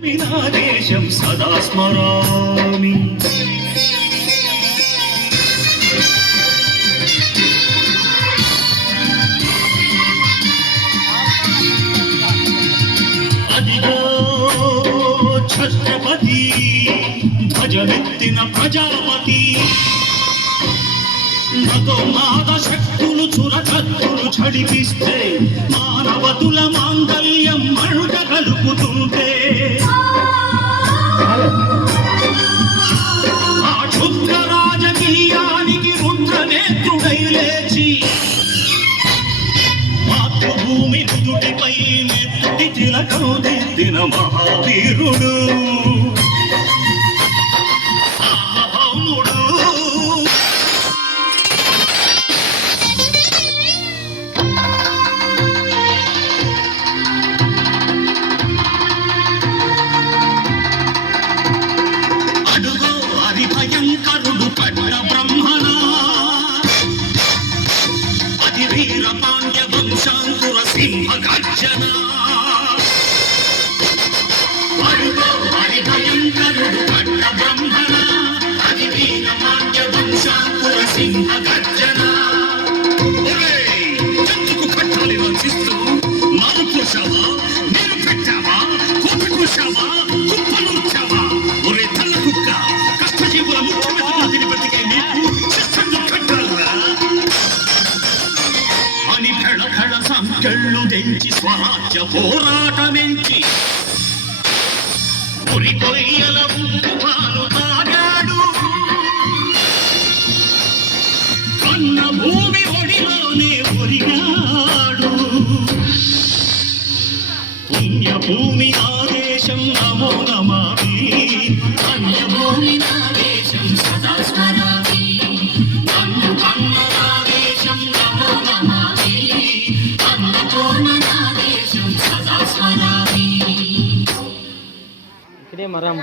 దేశం సదా స్మరామి. అదిగో ఛత్రపతి భజమెత్తిన ప్రజాపతి, మతోన్మాద శక్తులు చురకత్తులు చడిపిస్తే మానవతుల మాంగల్యం మంట కలుపుతుంటే ఆ క్షుద్ర రాజకీయానికి రుద్రనేత్రుడై లేచి మాతృభూమి నుదుటిపై నెత్తి తిలకం దిద్దిన మహావీరుడు భయంకరుడు కట్ట బ్రహ్మణ, అది వీర పాండ్య వంశాంకుర సింహ గర్జన. అది భయంకరుడు కట్ట బ్రహ్మణ, అది వీర పాండ్య వంశాంకుర సింహ గర్జన. చెట్టుకు కట్టాలి వంచిస్తూ నారు కోసావా, నీరు పెట్టావా, కోట కోసావా, కుప్పలు వచ్చావా? ఒరే తల్ల కుక్క, కష్టజీవుల ముఖ్యమంత్రి బతికే నీకు శిక్షలు కట్టాలరా అని భెళ భెళ సంకెళ్ళు తెంచి స్వరాజ్య పోరాటమెంచి ఉరి కొయ్యల ఉప్పుపాలు తాగాడు. కన్న భూమి ఒడిలోనే ఒరిగాడు. పుణ్యభూమి ఆదేశం నమో నమామి, అన్యభూమి ఆదేశం సదా స్మరామి. అన్ను కన్నదాదేశం నమో నమామి, అన్నపూర్ణాదేశం సదా స్మరామి. ఇక్కడే మరం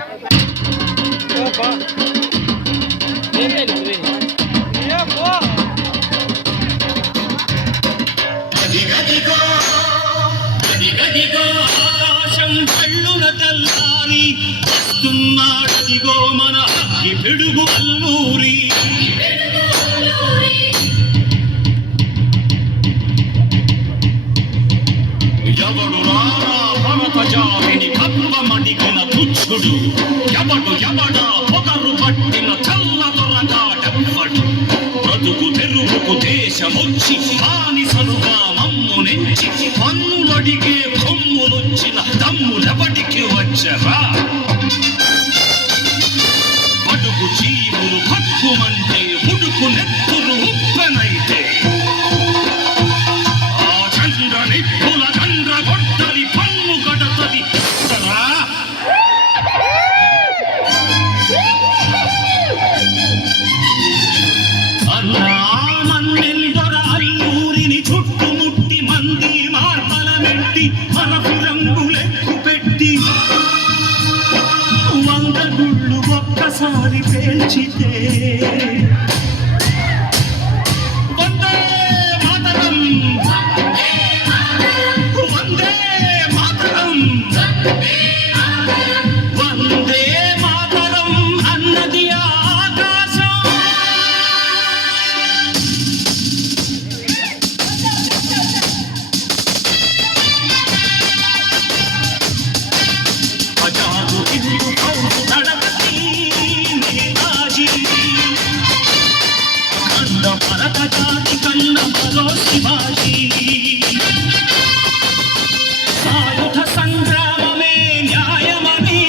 ఆకాశం కళ్ళున తల్లారి వస్తున్నాడదిగో మన అగ్గి పిడుగు అల్లూరి. ఎవడు రారా పనతజామిని కప్పమడిగిన తుచ్చుడు, ఎవడా పొగరు పట్టిన చల్ల దొరగాడెవ్వడు. బ్రతుకు తెరువుకు దేశమొచ్చి బానిసలుగా మమ్ము నెంచి పన్నులడిగే కొమ్ములొచ్చిన దమ్ములెవడికి వచ్చరా? అడుగు జీవులు భక్కుమంటే ఉడుకు నెత్తురు ఉప్పెనైతే ఆ చంద్ర నిప్పుల చంద్ర గొడ్డలి పన్ను గడతది రా. అన్నా మన్నెందొర అల్లూరిని చుట్టుముట్టి మంది మార్మల మెట్టి మరపు రంగులెక్కు పెట్టి 100 గుళ్ళు ఒక్కసారి పేల్చితే వందే మాతరం, వందే మాతరం, వందే మాతరం అన్నది ఆకాశం. అజాదు హిందూ కౌసు దళపతి నేతాజీ, కండ భరత జాతి కన్న మరో శివాజీ. సాయుధ సంగ్రామమే న్యాయమని,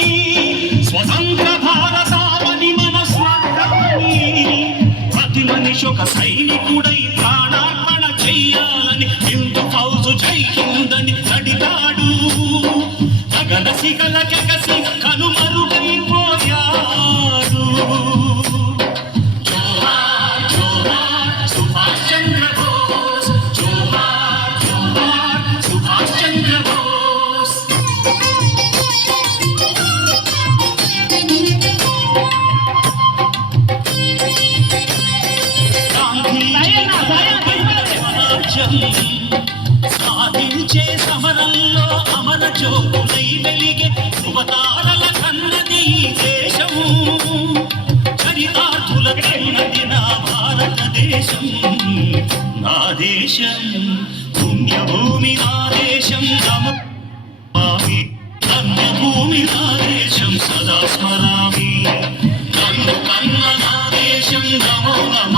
స్వతంత్ర భారతావని మన స్వర్గమని, ప్రతి మనిషి ఒక సైనికుడై ప్రాణార్పణ చెయ్యాలని హిందూ ఫౌజు జై హిందని నడిగాడు. గగసి గలగసి కనుమరుగైపోయాడు. జోహార్ జోహార్ సుభాష్ చంద్ర బోస్, జోహార్ జోహార్ సుభాష్ చంద్ర బోస్. సాధించే సమరంలో అమర జ్యోతులై వెలిగే శుభతార నా దేశం పుణ్యభూమి నా దేశం నమామి ధన్యభూమి నా దేశం సదా స్మరామి కన్ను కన్న నా దేశం నమో నమ